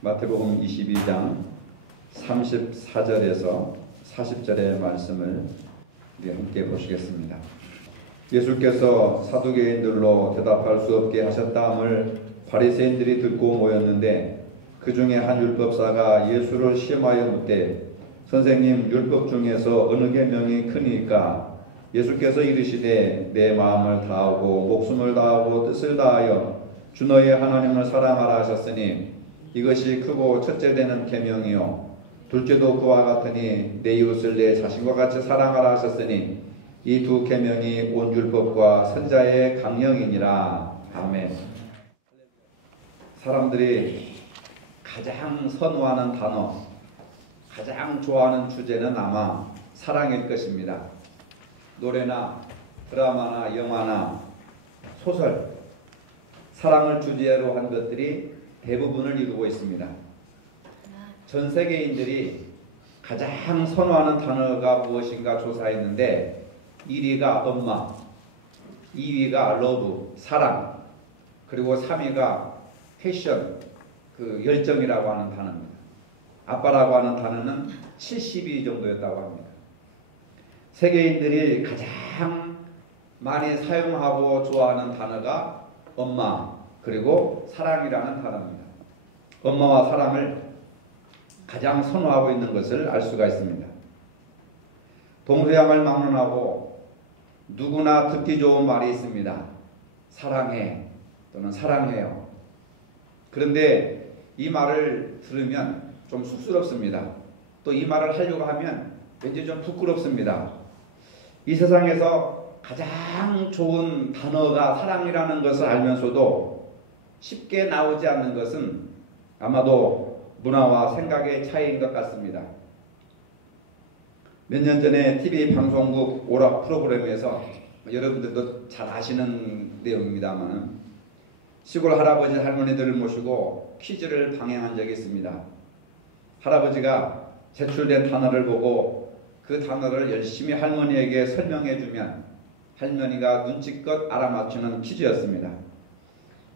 마태복음 22장 34절에서 40절의 말씀을 우리 함께 보시겠습니다. 예수께서 사두개인들로 대답할 수 없게 하셨다함을 바리새인들이 듣고 모였는데 그 중에 한 율법사가 예수를 시험하여 묻되 선생님, 율법 중에서 어느 계명이 크니까? 예수께서 이르시되 내 마음을 다하고 목숨을 다하고 뜻을 다하여 주 너의 하나님을 사랑하라 하셨으니 이것이 크고 첫째 되는 계명이요 둘째도 그와 같으니 내 이웃을 내 자신과 같이 사랑하라 하셨으니 이 두 계명이 온 율법과 선지자의 강령이니라. 아멘. 사람들이 가장 선호하는 단어, 가장 좋아하는 주제는 아마 사랑일 것입니다. 노래나 드라마나 영화나 소설, 사랑을 주제로 한 것들이 대부분을 이루고 있습니다. 전 세계인들이 가장 선호하는 단어가 무엇인가 조사했는데 1위가 엄마, 2위가 러브, 사랑, 그리고 3위가 패션, 열정이라고 하는 단어입니다. 아빠라고 하는 단어는 70위 정도였다고 합니다. 세계인들이 가장 많이 사용하고 좋아하는 단어가 엄마, 그리고 사랑이라는 단어입니다. 엄마와 사랑을 가장 선호하고 있는 것을 알 수가 있습니다. 동서양을 막론하고 누구나 듣기 좋은 말이 있습니다. 사랑해 또는 사랑해요. 그런데 이 말을 들으면 좀 쑥스럽습니다. 또 이 말을 하려고 하면 왠지 좀 부끄럽습니다. 이 세상에서 가장 좋은 단어가 사랑이라는 것을 알면서도 쉽게 나오지 않는 것은 아마도 문화와 생각의 차이인 것 같습니다. 몇 년 전에 TV 방송국 오락 프로그램에서 여러분들도 잘 아시는 내용입니다만 시골 할아버지 할머니들을 모시고 퀴즈를 방영한 적이 있습니다. 할아버지가 제출된 단어를 보고 그 단어를 열심히 할머니에게 설명해주면 할머니가 눈치껏 알아맞추는 퀴즈였습니다.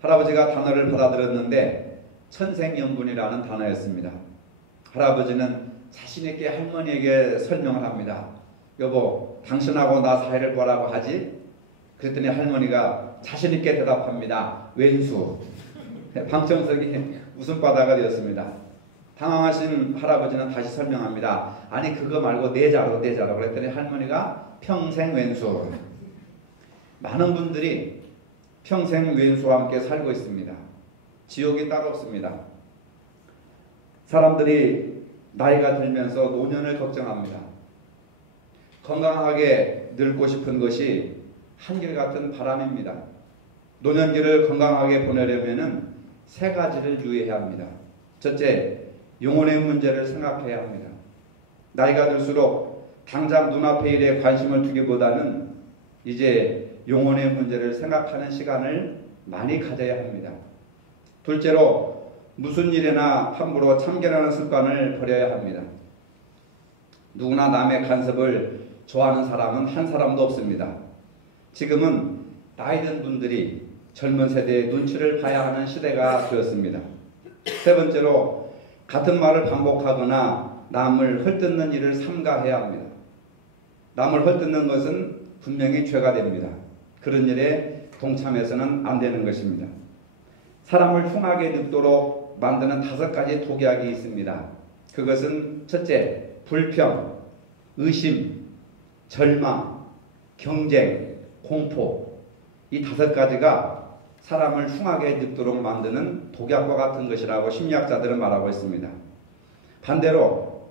할아버지가 단어를 받아들였는데 천생연분이라는 단어였습니다. 할아버지는 자신있게 할머니에게 설명을 합니다. 여보, 당신하고 나 사이를 뭐라고 하지? 그랬더니 할머니가 자신있게 대답합니다. 왼수. 방청석이 웃음바다가 되었습니다. 당황하신 할아버지는 다시 설명합니다. 아니 그거 말고 내자로 그랬더니 할머니가 평생 왼수. 많은 분들이 평생 왼수와 함께 살고 있습니다. 지옥이 따로 없습니다. 사람들이 나이가 들면서 노년을 걱정합니다. 건강하게 늙고 싶은 것이 한결같은 바람입니다. 노년기를 건강하게 보내려면 세 가지를 유의해야 합니다. 첫째, 영혼의 문제를 생각해야 합니다. 나이가 들수록 당장 눈앞의 일에 관심을 두기보다는 이제 영혼의 문제를 생각하는 시간을 많이 가져야 합니다. 둘째로 무슨 일에나 함부로 참견하는 습관을 버려야 합니다. 누구나 남의 간섭을 좋아하는 사람은 한 사람도 없습니다. 지금은 나이든 분들이 젊은 세대의 눈치를 봐야 하는 시대가 되었습니다. 세 번째로 같은 말을 반복하거나 남을 헐뜯는 일을 삼가해야 합니다. 남을 헐뜯는 것은 분명히 죄가 됩니다. 그런 일에 동참해서는 안 되는 것입니다. 사람을 흉하게 늙도록 만드는 5가지 독약이 있습니다. 그것은 첫째, 불평, 의심, 절망, 경쟁, 공포. 이 5가지가 사람을 흉하게 늙도록 만드는 독약과 같은 것이라고 심리학자들은 말하고 있습니다. 반대로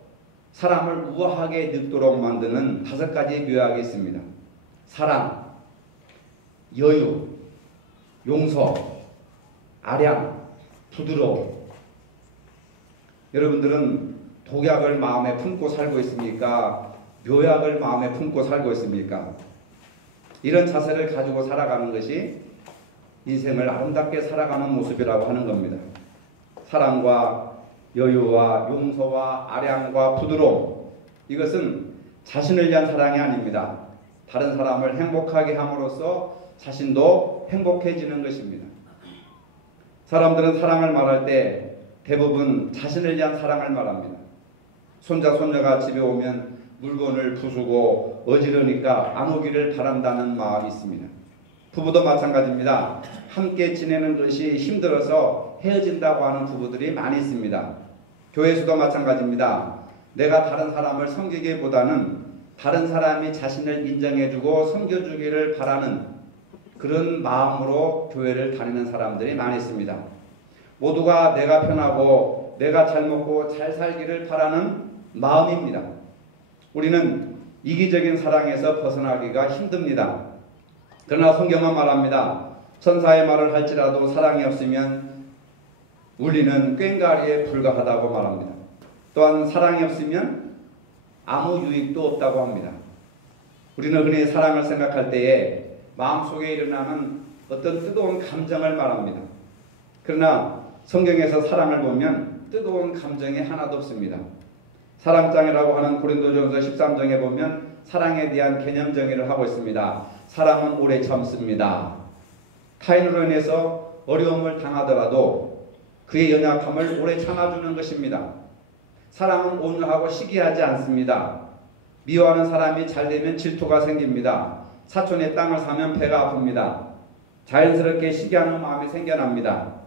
사람을 우아하게 늙도록 만드는 5가지 묘약이 있습니다. 사랑, 여유, 용서, 아량, 부드러움. 여러분들은 독약을 마음에 품고 살고 있습니까? 묘약을 마음에 품고 살고 있습니까? 이런 자세를 가지고 살아가는 것이 인생을 아름답게 살아가는 모습이라고 하는 겁니다. 사랑과 여유와 용서와 아량과 부드러움, 이것은 자신을 위한 사랑이 아닙니다. 다른 사람을 행복하게 함으로써 자신도 행복해지는 것입니다. 사람들은 사랑을 말할 때 대부분 자신을 위한 사랑을 말합니다. 손자 손녀가 집에 오면 물건을 부수고 어지르니까 안 오기를 바란다는 마음이 있습니다. 부부도 마찬가지입니다. 함께 지내는 것이 힘들어서 헤어진다고 하는 부부들이 많이 있습니다. 교회에서도 마찬가지입니다. 내가 다른 사람을 섬기기보다는 다른 사람이 자신을 인정해주고 섬겨주기를 바라는 그런 마음으로 교회를 다니는 사람들이 많이 있습니다. 모두가 내가 편하고 내가 잘 먹고 잘 살기를 바라는 마음입니다. 우리는 이기적인 사랑에서 벗어나기가 힘듭니다. 그러나 성경은 말합니다. 천사의 말을 할지라도 사랑이 없으면 우리는 꽹과리에 불과하다고 말합니다. 또한 사랑이 없으면 아무 유익도 없다고 합니다. 우리는 흔히 사랑을 생각할 때에 마음속에 일어나는 어떤 뜨거운 감정을 말합니다. 그러나 성경에서 사랑을 보면 뜨거운 감정이 하나도 없습니다. 사랑장이라고 하는 고린도전서 13장에 보면 사랑에 대한 개념 정의를 하고 있습니다. 사랑은 오래 참습니다. 타인으로 인해서 어려움을 당하더라도 그의 연약함을 오래 참아주는 것입니다. 사랑은 온유하고 시기하지 않습니다. 미워하는 사람이 잘되면 질투가 생깁니다. 사촌의 땅을 사면 배가 아픕니다. 자연스럽게 시기하는 마음이 생겨납니다.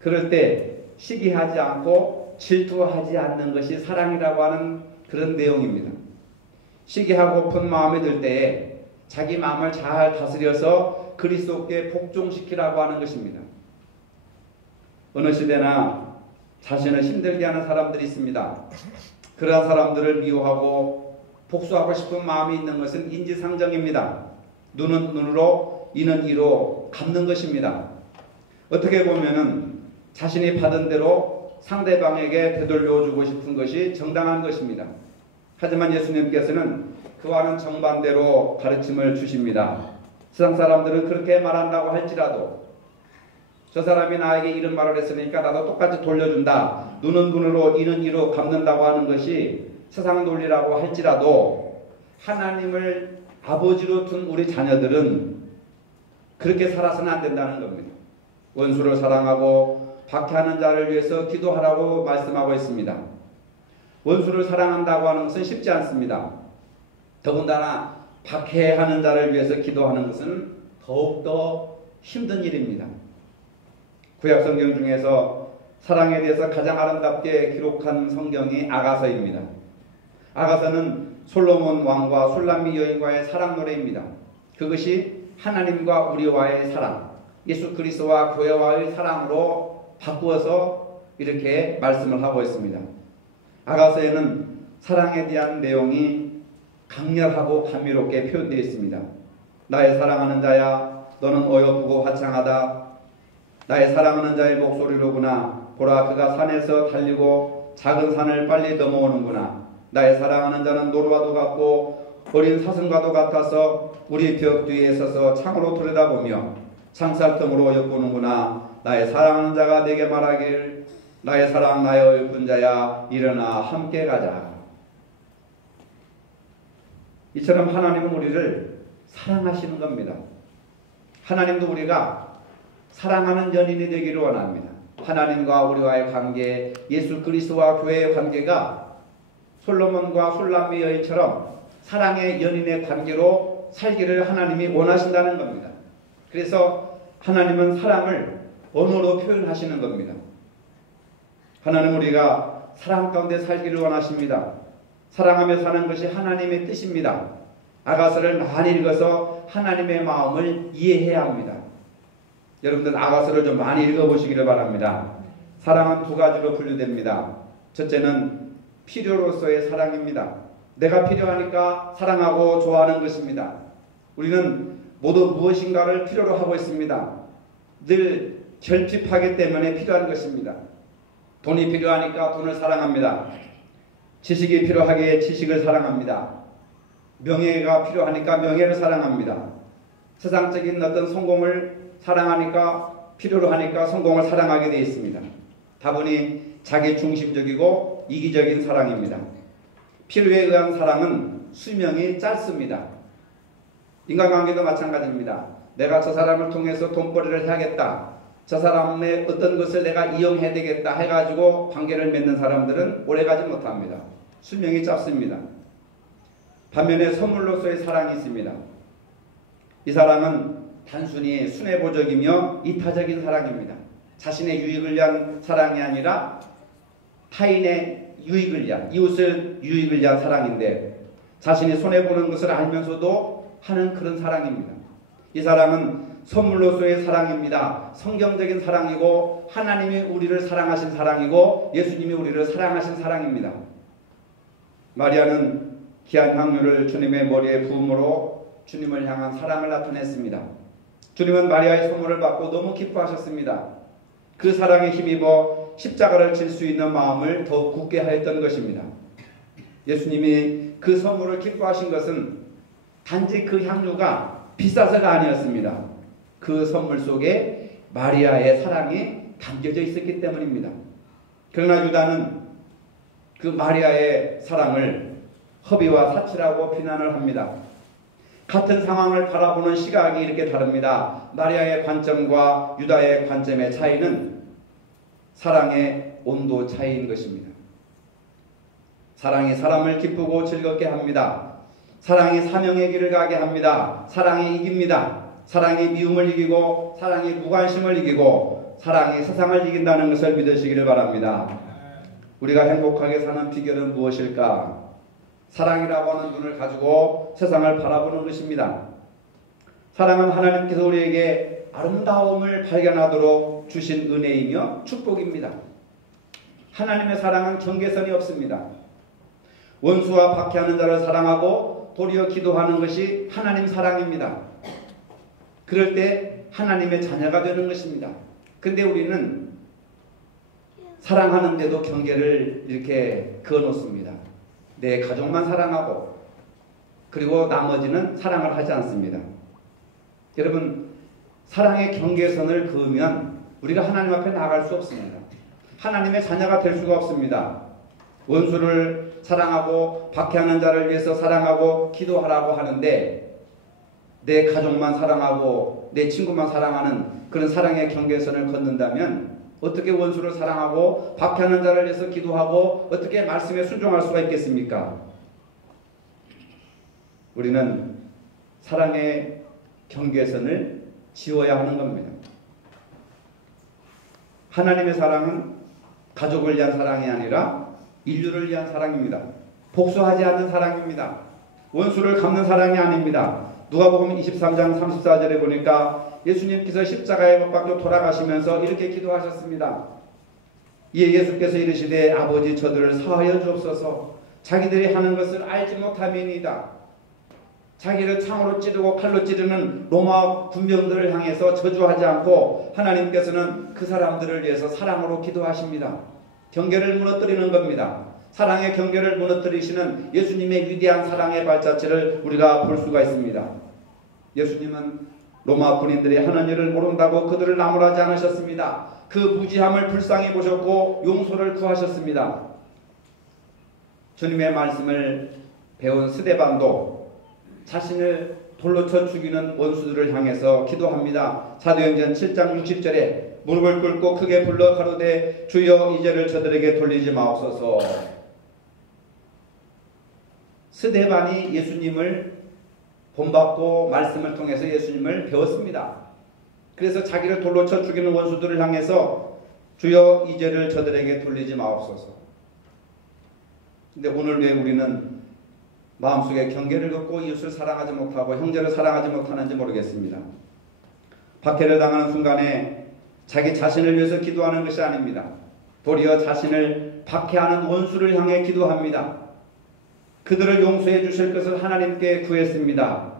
그럴 때 시기하지 않고 질투하지 않는 것이 사랑이라고 하는 그런 내용입니다. 시기하고픈 마음이 들 때에 자기 마음을 잘 다스려서 그리스도께 복종시키라고 하는 것입니다. 어느 시대나 자신을 힘들게 하는 사람들이 있습니다. 그러한 사람들을 미워하고 복수하고 싶은 마음이 있는 것은 인지상정입니다. 눈은 눈으로 이는 이로 갚는 것입니다. 어떻게 보면은 자신이 받은 대로 상대방에게 되돌려주고 싶은 것이 정당한 것입니다. 하지만 예수님께서는 그와는 정반대로 가르침을 주십니다. 세상 사람들은 그렇게 말한다고 할지라도 저 사람이 나에게 이런 말을 했으니까 나도 똑같이 돌려준다. 눈은 눈으로 이는 이로 갚는다고 하는 것이 세상 논리라고 할지라도 하나님을 아버지로 둔 우리 자녀들은 그렇게 살아서는 안 된다는 겁니다. 원수를 사랑하고 박해하는 자를 위해서 기도하라고 말씀하고 있습니다. 원수를 사랑한다고 하는 것은 쉽지 않습니다. 더군다나 박해하는 자를 위해서 기도하는 것은 더욱더 힘든 일입니다. 구약 성경 중에서 사랑에 대해서 가장 아름답게 기록한 성경이 아가서입니다. 아가서는 솔로몬 왕과 술람미 여인과의 사랑 노래입니다. 그것이 하나님과 우리와의 사랑, 예수 그리스도와 교회와의 사랑으로 바꾸어서 이렇게 말씀을 하고 있습니다. 아가서에는 사랑에 대한 내용이 강렬하고 감미롭게 표현되어 있습니다. 나의 사랑하는 자야, 너는 어여쁘고 화창하다. 나의 사랑하는 자의 목소리로구나. 보라, 그가 산에서 달리고 작은 산을 빨리 넘어오는구나. 나의 사랑하는 자는 노루와도 같고 어린 사슴과도 같아서 우리 벽 뒤에 서서 창으로 들여다보며 창살틈으로 엿보는구나. 나의 사랑하는 자가 내게 말하길, 나의 사랑 나의 어여쁜 자야, 일어나 함께 가자. 이처럼 하나님은 우리를 사랑하시는 겁니다. 하나님도 우리가 사랑하는 연인이 되기를 원합니다. 하나님과 우리와의 관계, 예수 그리스도와 교회의 관계가 솔로몬과 술람미 여인처럼 사랑의 연인의 관계로 살기를 하나님이 원하신다는 겁니다. 그래서 하나님은 사랑을 언어로 표현하시는 겁니다. 하나님 우리가 사랑 가운데 살기를 원하십니다. 사랑하며 사는 것이 하나님의 뜻입니다. 아가서를 많이 읽어서 하나님의 마음을 이해해야 합니다. 여러분들 아가서를 좀 많이 읽어보시기를 바랍니다. 사랑은 두 가지로 분류됩니다. 첫째는 필요로서의 사랑입니다. 내가 필요하니까 사랑하고 좋아하는 것입니다. 우리는 모두 무엇인가를 필요로 하고 있습니다. 늘 결핍하기 때문에 필요한 것입니다. 돈이 필요하니까 돈을 사랑합니다. 지식이 필요하기에 지식을 사랑합니다. 명예가 필요하니까 명예를 사랑합니다. 세상적인 어떤 성공을 사랑하니까, 필요로 하니까 성공을 사랑하게 되어 있습니다. 다분히 자기 중심적이고 이기적인 사랑입니다. 필요에 의한 사랑은 수명이 짧습니다. 인간관계도 마찬가지입니다. 내가 저 사람을 통해서 돈벌이를 해야겠다. 저 사람의 어떤 것을 내가 이용해야 되겠다 해가지고 관계를 맺는 사람들은 오래가지 못합니다. 수명이 짧습니다. 반면에 선물로서의 사랑이 있습니다. 이 사랑은 단순히 순애보적이며 이타적인 사랑입니다. 자신의 유익을 위한 사랑이 아니라 타인의 유익을 위한, 이웃을 유익을 위한 사랑인데 자신이 손해보는 것을 알면서도 하는 그런 사랑입니다. 이 사랑은 선물로서의 사랑입니다. 성경적인 사랑이고 하나님이 우리를 사랑하신 사랑이고 예수님이 우리를 사랑하신 사랑입니다. 마리아는 귀한 향유를 주님의 머리에 부음으로 주님을 향한 사랑을 나타냈습니다. 주님은 마리아의 선물을 받고 너무 기뻐하셨습니다. 그 사랑에 힘입어 십자가를 질 수 있는 마음을 더욱 굳게 하였던 것입니다. 예수님이 그 선물을 기뻐하신 것은 단지 그 향유가 비싸서가 아니었습니다. 그 선물 속에 마리아의 사랑이 담겨져 있었기 때문입니다. 그러나 유다는 그 마리아의 사랑을 허비와 사치라고 비난을 합니다. 같은 상황을 바라보는 시각이 이렇게 다릅니다. 마리아의 관점과 유다의 관점의 차이는 사랑의 온도 차이인 것입니다. 사랑이 사람을 기쁘고 즐겁게 합니다. 사랑이 사명의 길을 가게 합니다. 사랑이 이깁니다. 사랑이 미움을 이기고 사랑이 무관심을 이기고 사랑이 세상을 이긴다는 것을 믿으시기를 바랍니다. 우리가 행복하게 사는 비결은 무엇일까? 사랑이라고 하는 눈을 가지고 세상을 바라보는 것입니다. 사랑은 하나님께서 우리에게 아름다움을 발견하도록 주신 은혜이며 축복입니다. 하나님의 사랑은 경계선이 없습니다. 원수와 박해하는 자를 사랑하고 도리어 기도하는 것이 하나님 사랑입니다. 그럴 때 하나님의 자녀가 되는 것입니다. 근데 우리는 사랑하는데도 경계를 이렇게 그어놓습니다. 내 가족만 사랑하고 그리고 나머지는 사랑을 하지 않습니다. 여러분, 사랑의 경계선을 그으면 우리가 하나님 앞에 나갈 수 없습니다. 하나님의 자녀가 될 수가 없습니다. 원수를 사랑하고 박해하는 자를 위해서 사랑하고 기도하라고 하는데 내 가족만 사랑하고 내 친구만 사랑하는 그런 사랑의 경계선을 걷는다면 어떻게 원수를 사랑하고 박해하는 자를 위해서 기도하고 어떻게 말씀에 순종할 수가 있겠습니까? 우리는 사랑의 경계선을 지어야 하는 겁니다. 하나님의 사랑은 가족을 위한 사랑이 아니라 인류를 위한 사랑입니다. 복수하지 않는 사랑입니다. 원수를 갚는 사랑이 아닙니다. 누가복음 23장 34절에 보니까 예수님께서 십자가에 못 박혀 돌아가시면서 이렇게 기도하셨습니다. 이에 예수께서 이르시되 아버지 저들을 사하여 주옵소서 자기들이 하는 것을 알지 못함이니이다. 자기를 창으로 찌르고 칼로 찌르는 로마 군병들을 향해서 저주하지 않고 하나님께서는 그 사람들을 위해서 사랑으로 기도하십니다. 경계를 무너뜨리는 겁니다. 사랑의 경계를 무너뜨리시는 예수님의 위대한 사랑의 발자취를 우리가 볼 수가 있습니다. 예수님은 로마 군인들이 하는 일을 모른다고 그들을 나무라지 않으셨습니다. 그 무지함을 불쌍히 보셨고 용서를 구하셨습니다. 주님의 말씀을 배운 스데반도 자신을 돌로 쳐 죽이는 원수들을 향해서 기도합니다. 사도행전 7장 60절에 무릎을 꿇고 크게 불러 가로되 주여 이 죄를 저들에게 돌리지 마옵소서. 스데반이 예수님을 본받고 말씀을 통해서 예수님을 배웠습니다. 그래서 자기를 돌로 쳐 죽이는 원수들을 향해서 주여 이 죄를 저들에게 돌리지 마옵소서. 근데 오늘 왜 우리는 마음속에 경계를 걷고 이웃을 사랑하지 못하고 형제를 사랑하지 못하는지 모르겠습니다. 박해를 당하는 순간에 자기 자신을 위해서 기도하는 것이 아닙니다. 도리어 자신을 박해하는 원수를 향해 기도합니다. 그들을 용서해 주실 것을 하나님께 구했습니다.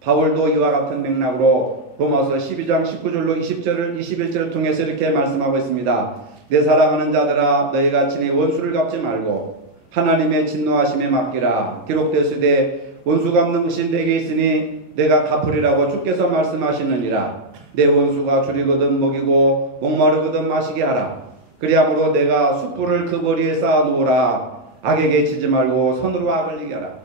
바울도 이와 같은 맥락으로 로마서 12장 19절로 20절을 21절을 통해서 이렇게 말씀하고 있습니다. 내 사랑하는 자들아 너희가 친히 원수를 갚지 말고 하나님의 진노하심에 맡기라. 기록되으되 원수 갚는 것이 내게 있으니 내가 갚으리라고 주께서 말씀하시느니라. 내 원수가 줄이거든 먹이고 목마르거든 마시게 하라. 그리함으로 내가 숯불을 그 머리에 쌓아 놓으라. 악에게 치지 말고 선으로 악을 이겨라.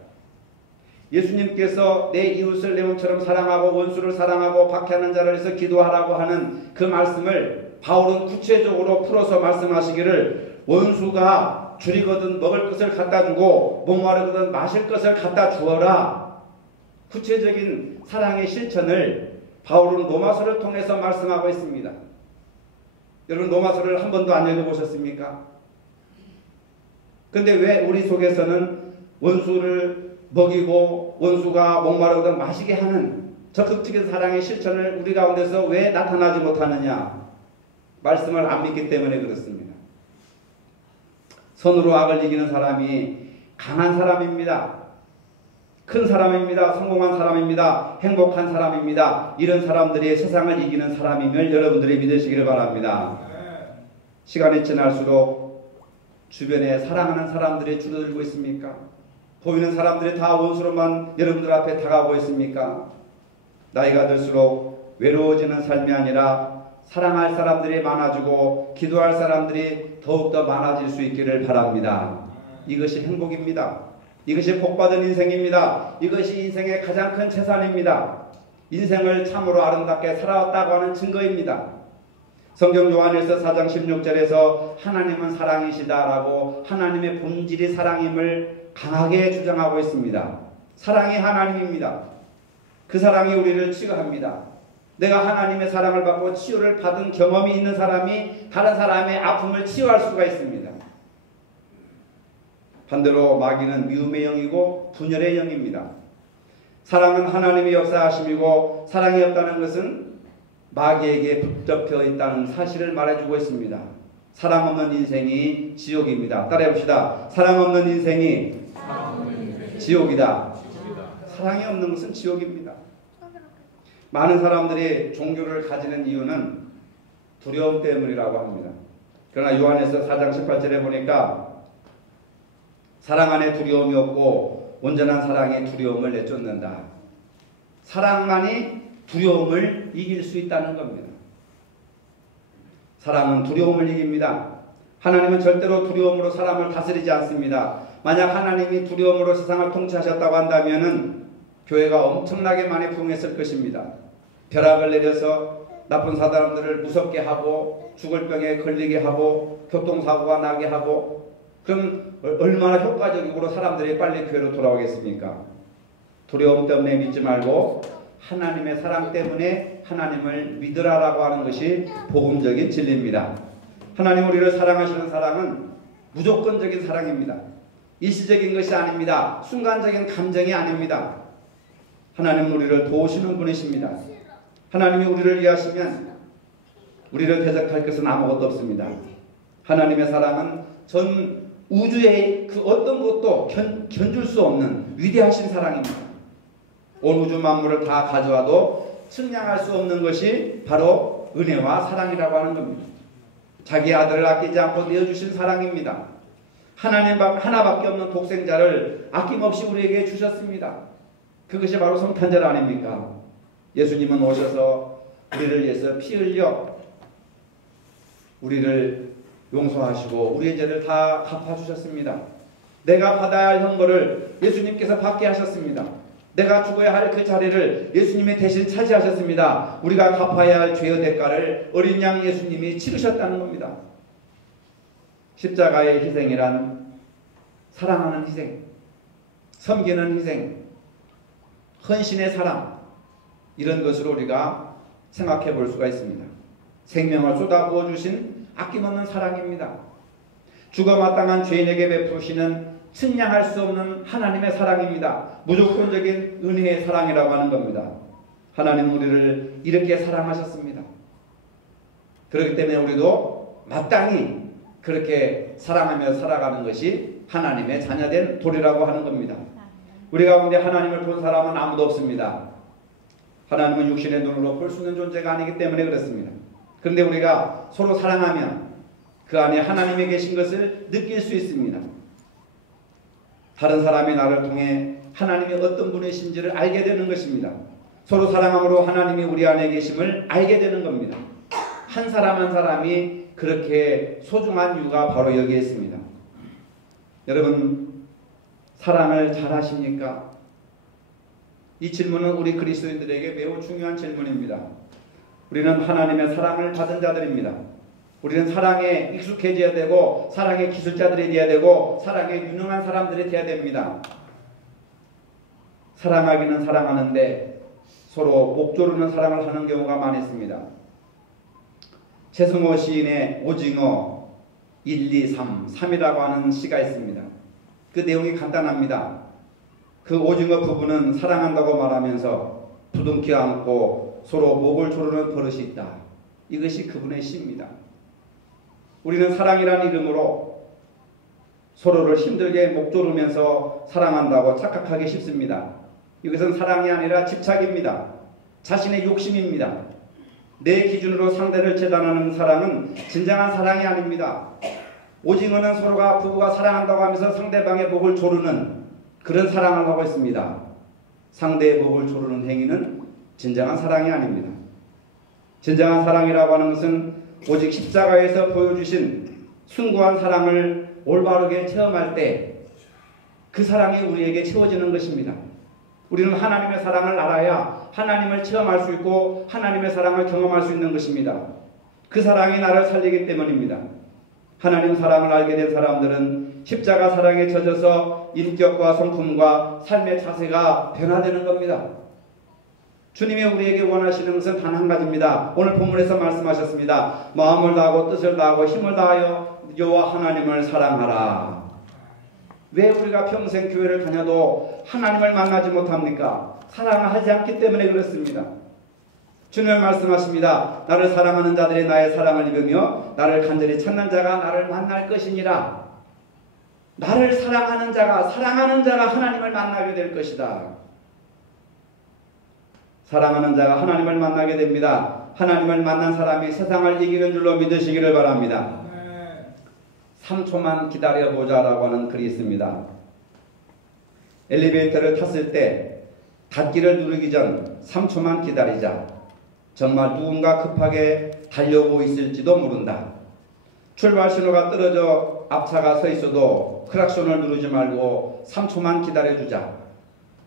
예수님께서 내 이웃을 내 몸처럼 사랑하고 원수를 사랑하고 박해하는 자를 위해서 기도하라고 하는 그 말씀을 바울은 구체적으로 풀어서 말씀하시기를 원수가 줄이거든 먹을 것을 갖다 주고 목마르거든 마실 것을 갖다 주어라. 구체적인 사랑의 실천을 바울은 로마서를 통해서 말씀하고 있습니다. 여러분 로마서를 한 번도 안 읽어보셨습니까? 근데 왜 우리 속에서는 원수를 먹이고 원수가 목마르거든 마시게 하는 적극적인 사랑의 실천을 우리 가운데서 왜 나타나지 못하느냐? 말씀을 안 믿기 때문에 그렇습니다. 선으로 악을 이기는 사람이 강한 사람입니다. 큰 사람입니다. 성공한 사람입니다. 행복한 사람입니다. 이런 사람들이 세상을 이기는 사람임을 여러분들이 믿으시기를 바랍니다. 시간이 지날수록 주변에 사랑하는 사람들이 줄어들고 있습니까? 보이는 사람들이 다 원수로만 여러분들 앞에 다가오고 있습니까? 나이가 들수록 외로워지는 삶이 아니라 사랑할 사람들이 많아지고 기도할 사람들이 더욱더 많아질 수 있기를 바랍니다. 이것이 행복입니다. 이것이 복받은 인생입니다. 이것이 인생의 가장 큰 재산입니다. 인생을 참으로 아름답게 살아왔다고 하는 증거입니다. 성경 요한일서 4장 16절에서 하나님은 사랑이시다라고 하나님의 본질이 사랑임을 강하게 주장하고 있습니다. 사랑이 하나님입니다. 그 사랑이 우리를 치유합니다. 내가 하나님의 사랑을 받고 치유를 받은 경험이 있는 사람이 다른 사람의 아픔을 치유할 수가 있습니다. 반대로 마귀는 미움의 영이고 분열의 영입니다. 사랑은 하나님의 역사하심이고 사랑이 없다는 것은 마귀에게 붙잡혀 있다는 사실을 말해주고 있습니다. 사랑 없는 인생이 지옥입니다. 따라해봅시다. 사랑 없는 인생이 지옥이다. 사랑이 없는 것은 지옥입니다. 많은 사람들이 종교를 가지는 이유는 두려움 때문이라고 합니다. 그러나 요한에서 4장 18절에 보니까 사랑 안에 두려움이 없고 온전한 사랑이 두려움을 내쫓는다. 사랑만이 두려움을 이길 수 있다는 겁니다. 사랑은 두려움을 이깁니다. 하나님은 절대로 두려움으로 사람을 다스리지 않습니다. 만약 하나님이 두려움으로 세상을 통치하셨다고 한다면 교회가 엄청나게 많이 부흥했을 것입니다. 벼락을 내려서 나쁜 사람들을 무섭게 하고 죽을 병에 걸리게 하고 교통사고가 나게 하고 그럼 얼마나 효과적으로 사람들이 빨리 교회로 돌아오겠습니까? 두려움 때문에 믿지 말고 하나님의 사랑 때문에 하나님을 믿으라라고 하는 것이 복음적인 진리입니다. 하나님 우리를 사랑하시는 사랑은 무조건적인 사랑입니다. 일시적인 것이 아닙니다. 순간적인 감정이 아닙니다. 하나님은 우리를 도우시는 분이십니다. 하나님이 우리를 위하시면 우리를 대적할 것은 아무것도 없습니다. 하나님의 사랑은 전 우주의 그 어떤 것도 견줄 수 없는 위대하신 사랑입니다. 온 우주 만물을 다 가져와도 측량할 수 없는 것이 바로 은혜와 사랑이라고 하는 겁니다. 자기 아들을 아끼지 않고 내어주신 사랑입니다. 하나님 하나밖에 없는 독생자를 아낌없이 우리에게 주셨습니다. 그것이 바로 성탄절 아닙니까? 예수님은 오셔서 우리를 위해서 피 흘려 우리를 용서하시고 우리의 죄를 다 갚아주셨습니다. 내가 받아야 할 형벌을 예수님께서 받게 하셨습니다. 내가 죽어야 할 그 자리를 예수님이 대신 차지하셨습니다. 우리가 갚아야 할 죄의 대가를 어린 양 예수님이 치르셨다는 겁니다. 십자가의 희생이란 사랑하는 희생, 섬기는 희생, 헌신의 사랑, 이런 것으로 우리가 생각해 볼 수가 있습니다. 생명을 쏟아부어 주신 아낌없는 사랑입니다. 죽어마땅한 죄인에게 베푸시는 측량할 수 없는 하나님의 사랑입니다. 무조건적인 은혜의 사랑이라고 하는 겁니다. 하나님은 우리를 이렇게 사랑하셨습니다. 그렇기 때문에 우리도 마땅히 그렇게 사랑하며 살아가는 것이 하나님의 자녀된 도리라고 하는 겁니다. 우리 가운데 하나님을 본 사람은 아무도 없습니다. 하나님은 육신의 눈으로 볼 수 있는 존재가 아니기 때문에 그렇습니다. 그런데 우리가 서로 사랑하면 그 안에 하나님이 계신 것을 느낄 수 있습니다. 다른 사람이 나를 통해 하나님이 어떤 분이신지를 알게 되는 것입니다. 서로 사랑함으로 하나님이 우리 안에 계심을 알게 되는 겁니다. 한 사람 한 사람이 그렇게 소중한 이유가 바로 여기에 있습니다. 여러분 사랑을 잘 하십니까? 이 질문은 우리 그리스도인들에게 매우 중요한 질문입니다. 우리는 하나님의 사랑을 받은 자들입니다. 우리는 사랑에 익숙해져야 되고 사랑의 기술자들이 되어야 되고 사랑에 유능한 사람들이 되어야 됩니다. 사랑하기는 사랑하는데 서로 목 조르는 사랑을 하는 경우가 많이 있습니다. 최승호 시인의 오징어 1, 2, 3, 3이라고 하는 시가 있습니다. 그 내용이 간단합니다. 그 오징어 부부는 사랑한다고 말하면서 부둥켜 안고 서로 목을 조르는 버릇이 있다. 이것이 그분의 시입니다. 우리는 사랑이라는 이름으로 서로를 힘들게 목 조르면서 사랑한다고 착각하기 쉽습니다. 이것은 사랑이 아니라 집착입니다. 자신의 욕심입니다. 내 기준으로 상대를 재단하는 사랑은 진정한 사랑이 아닙니다. 오징어는 서로가 부부가 사랑한다고 하면서 상대방의 목을 조르는 그런 사랑을 하고 있습니다. 상대의 목을 조르는 행위는 진정한 사랑이 아닙니다. 진정한 사랑이라고 하는 것은 오직 십자가에서 보여주신 숭고한 사랑을 올바르게 체험할 때 그 사랑이 우리에게 채워지는 것입니다. 우리는 하나님의 사랑을 알아야 하나님을 체험할 수 있고 하나님의 사랑을 경험할 수 있는 것입니다. 그 사랑이 나를 살리기 때문입니다. 하나님 사랑을 알게 된 사람들은 십자가 사랑에 젖어서 인격과 성품과 삶의 자세가 변화되는 겁니다. 주님이 우리에게 원하시는 것은 단 한 가지입니다. 오늘 본문에서 말씀하셨습니다. 마음을 다하고 뜻을 다하고 힘을 다하여 여호와 하나님을 사랑하라. 왜 우리가 평생 교회를 다녀도 하나님을 만나지 못합니까? 사랑을 하지 않기 때문에 그렇습니다. 주님은 말씀하십니다. 나를 사랑하는 자들이 나의 사랑을 입으며 나를 간절히 찾는 자가 나를 만날 것이니라. 나를 사랑하는 자가 하나님을 만나게 될 것이다. 사랑하는 자가 하나님을 만나게 됩니다. 하나님을 만난 사람이 세상을 이기는 줄로 믿으시기를 바랍니다. 3초만 기다려보자라고 하는 글이 있습니다. 엘리베이터를 탔을 때 닫기를 누르기 전 3초만 기다리자. 정말 누군가 급하게 달려오고 있을지도 모른다. 출발 신호가 떨어져 앞차가 서 있어도 크락션을 누르지 말고 3초만 기다려주자.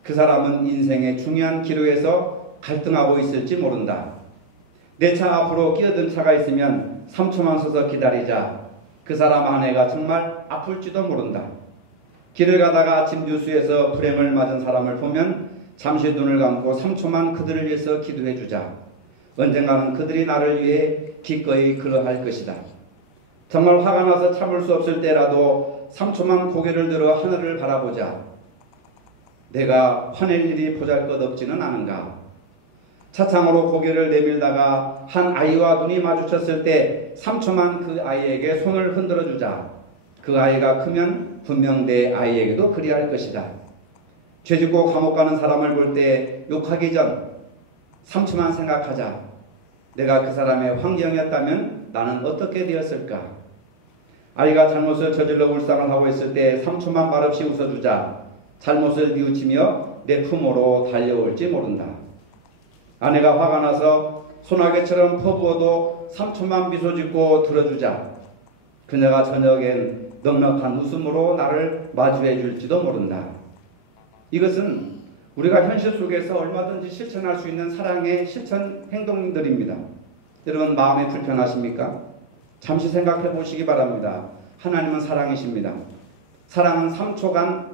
그 사람은 인생의 중요한 기로에서 갈등하고 있을지 모른다. 내 차 앞으로 끼어든 차가 있으면 3초만 서서 기다리자. 그 사람 아내가 정말 아플지도 모른다. 길을 가다가 아침 뉴스에서 불행을 맞은 사람을 보면 잠시 눈을 감고 3초만 그들을 위해서 기도해 주자. 언젠가는 그들이 나를 위해 기꺼이 그러할 것이다. 정말 화가 나서 참을 수 없을 때라도 3초만 고개를 들어 하늘을 바라보자. 내가 화낼 일이 보잘것없지는 않은가. 차창으로 고개를 내밀다가 한 아이와 눈이 마주쳤을 때 3초만 그 아이에게 손을 흔들어 주자. 그 아이가 크면 분명 내 아이에게도 그리할 것이다. 죄짓고 감옥 가는 사람을 볼 때 욕하기 전 3초만 생각하자. 내가 그 사람의 환경이었다면 나는 어떻게 되었을까? 아이가 잘못을 저질러 울상을 하고 있을 때 3초만 말없이 웃어주자. 잘못을 뉘우치며 내 품으로 달려올지 모른다. 아내가 화가 나서 소나기처럼 퍼부어도 3초만 미소 짓고 들어주자. 그녀가 저녁엔 넉넉한 웃음으로 나를 마주해 줄지도 모른다. 이것은 우리가 현실 속에서 얼마든지 실천할 수 있는 사랑의 실천 행동들입니다. 여러분 마음이 불편하십니까? 잠시 생각해 보시기 바랍니다. 하나님은 사랑이십니다. 사랑은 3초간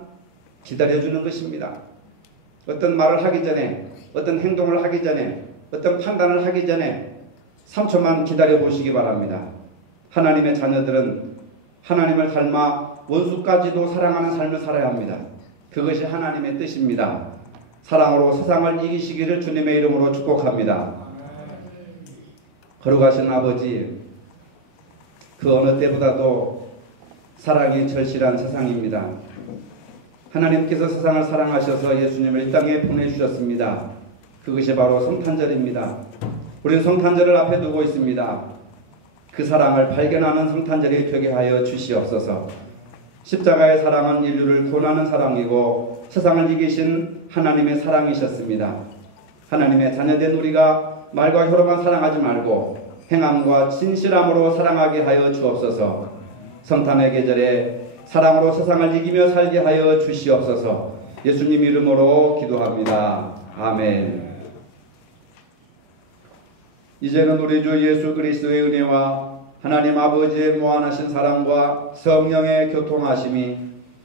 기다려주는 것입니다. 어떤 말을 하기 전에, 어떤 행동을 하기 전에, 어떤 판단을 하기 전에 3초만 기다려 보시기 바랍니다. 하나님의 자녀들은 하나님을 닮아 원수까지도 사랑하는 삶을 살아야 합니다. 그것이 하나님의 뜻입니다. 사랑으로 세상을 이기시기를 주님의 이름으로 축복합니다. 거룩하신 아버지, 그 어느 때보다도 사랑이 절실한 세상입니다. 하나님께서 세상을 사랑하셔서 예수님을 이 땅에 보내주셨습니다. 그것이 바로 성탄절입니다. 우리는 성탄절을 앞에 두고 있습니다. 그 사랑을 발견하는 성탄절이 되게 하여 주시옵소서. 십자가의 사랑은 인류를 구원하는 사랑이고 세상을 이기신 하나님의 사랑이셨습니다. 하나님의 자녀된 우리가 말과 혀로만 사랑하지 말고 행함과 진실함으로 사랑하게 하여 주옵소서. 성탄의 계절에 사랑으로 세상을 이기며 살게 하여 주시옵소서. 예수님 이름으로 기도합니다. 아멘. 이제는 우리 주 예수 그리스도의 은혜와 하나님 아버지의 무한하신 사랑과 성령의 교통하심이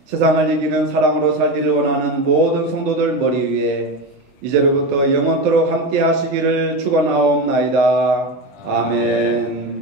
세상을 이기는 사랑으로 살기를 원하는 모든 성도들 머리 위에 이제로부터 영원토록 함께 하시기를 축원하옵나이다. 아멘.